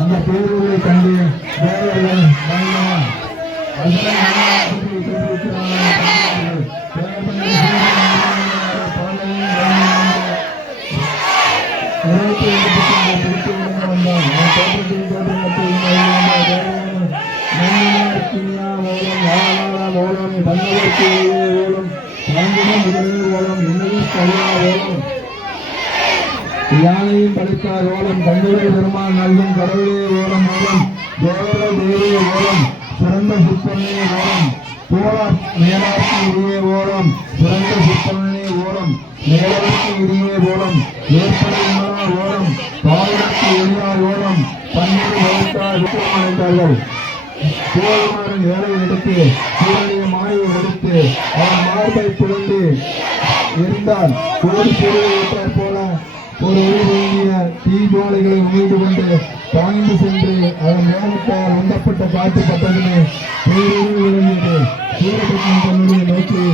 அந்த பேரூரை கண்டு யானையும் படைத்தார் ஓலம் தந்தையை பெருமாள் நல்கும் கடவுளே ஓலம் ஓலம் தேவர தேவிய ஓலம் சிறந்த சிற்பனே ஓலம் போரார் மேலாட்சி இடையே ஓலம் சிறந்த சிற்பனே ஓலம் மேலாட்சி இடையே ஓலம் ஏற்பட ஓலம் பாவனத்து எளியா ஓலம் பன்னீர் வகுத்தார் விக்ரமடைந்தார்கள் சிவகுமாரன் வேலை எடுத்து சூரிய மாயை எடுத்து அவன் மார்பை புரண்டு இருந்தால் கோடி பொருள் போல ஒரு ஒளிவங்கிய தீஜோலைகளை உமிழ்ந்து கொண்டு பாய்ந்து சென்று அதன் மேலத்தால் உண்டப்பட்ட காற்று பட்டதுமே பேரூரில் விளங்கியது. சூரபத்மன் தன்னுடைய நோக்கி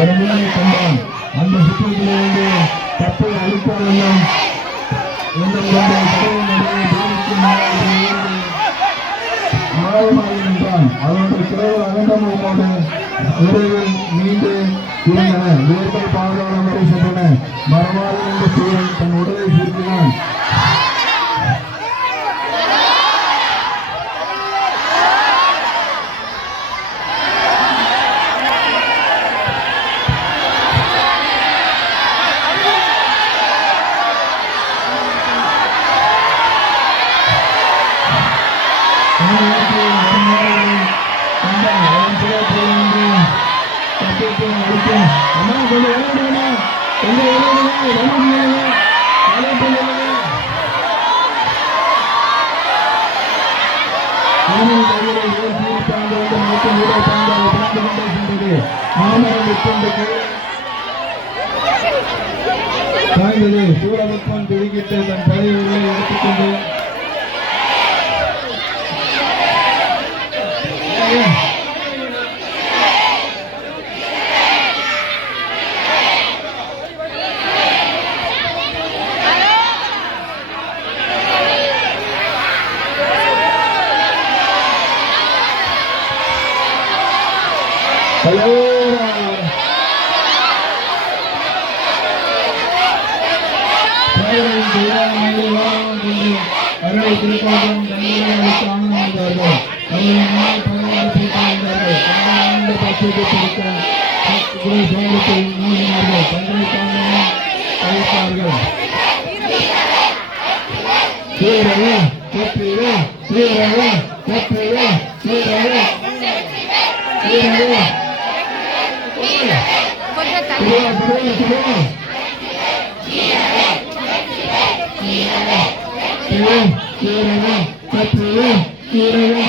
இறங்கினை கண்டான். அந்த சுற்றத்திலிருந்து தப்பை அளிப்பாரெல்லாம் மாயமாக நின்றான். அவனுடைய கிழவு அகண்டமோடு விரைவில் மீண்டு இருந்தன. இயற்கை பாதுகாவலம் வரை சென்றன. மரமாறு என்ற சூழல் தன் உடலை சுருக்கினான். சூரபத்மன் திடுக்கிட்டு தன் பதவிகளை எடுத்துக்கொண்டு அருளை திருப்பாகம் தங்களுக்கு ஆனந்தார்கள். அவர்கள் பச்சைக்கு கொடுக்க குறை சோழத்தை மூடினார்கள். தங்களை தாங்களும் அழைத்தார்கள். சீரவே வெற்றிவே சீரவே வெற்றிவே சீரவே சீரவே வீரவேல்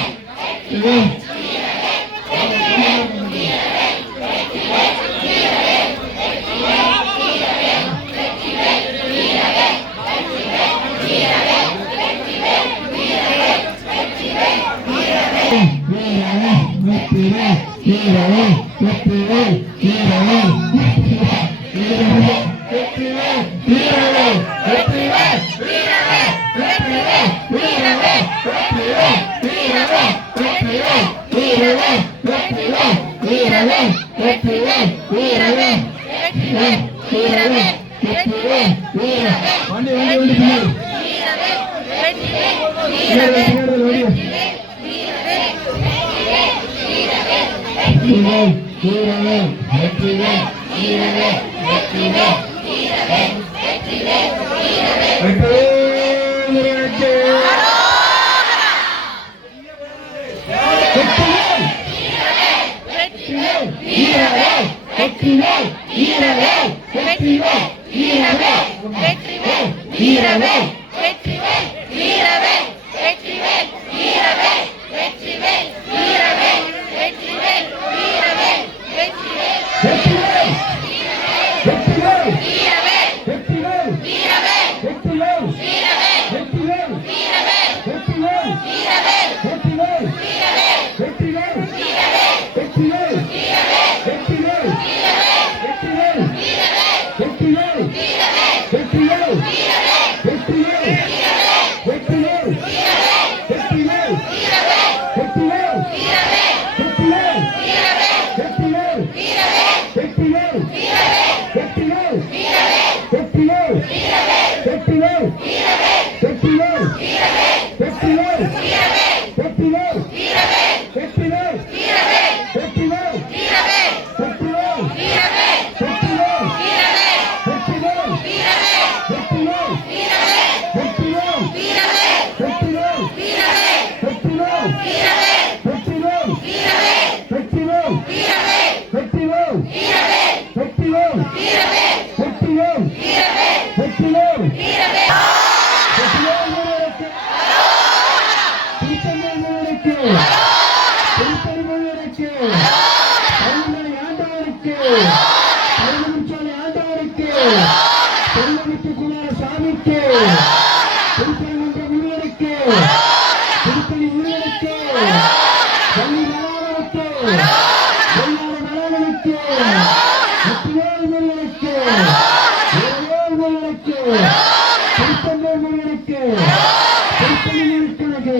திருப்பதிக்கு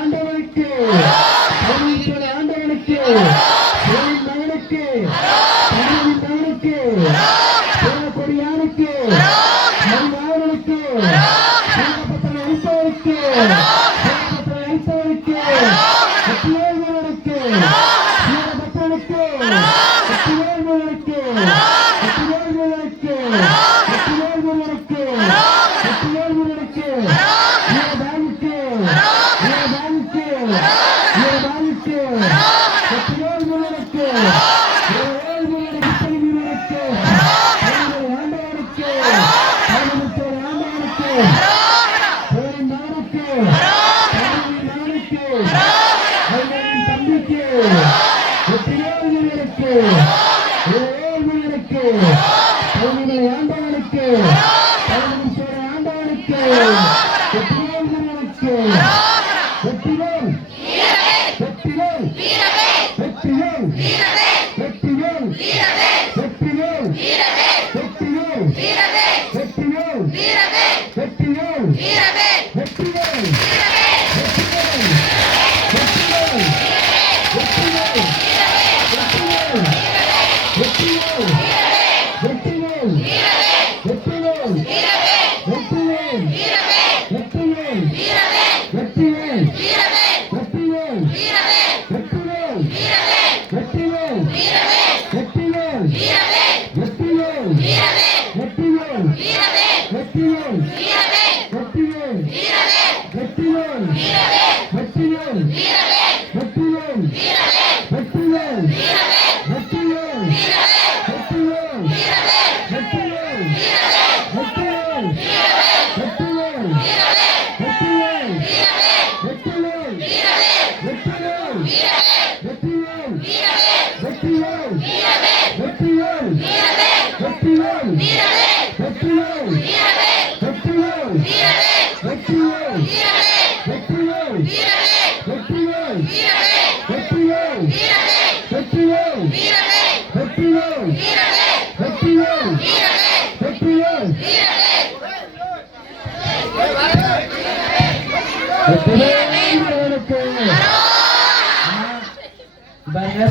ஆண்டவனுக்கு ஆண்டவனுக்கு மகனுக்கு மகனுக்கு கொடியானுக்கு மருமாவனுக்கு பத்திரம் அளிப்பவருக்கு அளிப்பவருக்கு பத்திரனுக்கு பத்திரனுக்கு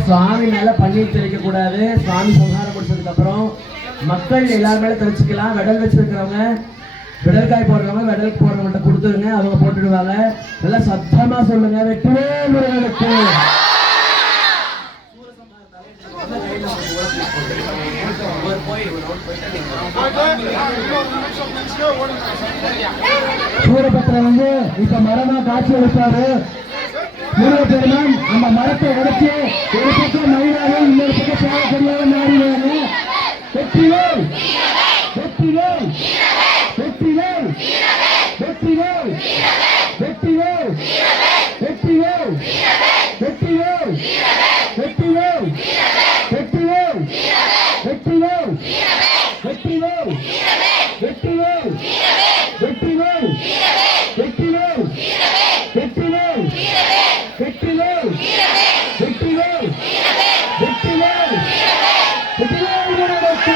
சுவாமி மேல பன்னீர் தெளிக்க கூடாது. சுவாமி சம்ஹாரம் முடிச்சதுக்கு அப்புறம் மக்கள் எல்லாரும் மேல தெளிச்சுக்கலாம். விடல் வச்சிருக்கிறவங்க, விடல்காய் போடுறவங்க விடல் போடுறவங்க கொடுத்துருங்க, அவங்க போட்டுடுவாங்க. நல்லா சத்தமா சொல்லுங்க, வெற்றிவே முருகனுக்கு. சூரபத்திரன் வந்து இப்ப மரமா காட்சி அளிப்பாரு. முருகப்பெருமான் அந்த மரத்தை உடைச்சு ஒரு பக்கம் மயிலாக இன்னொரு பக்கம் சேவக்கடியாக மாறினாங்க. வெற்றிவேல் வெற்றிவேல் வெற்றிவேல் வெற்றிவேல் வெற்றிவேல் வெற்றிவேல் வெற்றிவேல் வெற்றிவேல் வெற்றிவேல் வெற்றிவேல் வெற்றிவேல் வெற்றிவேல் வெற்றிவேல் வெற்றிவேல் வெற்றிவேல் வெற்றிவேல் வெற்றிவேல் வெற்றிவேல் வெற்றிவேல் முருகனுக்கு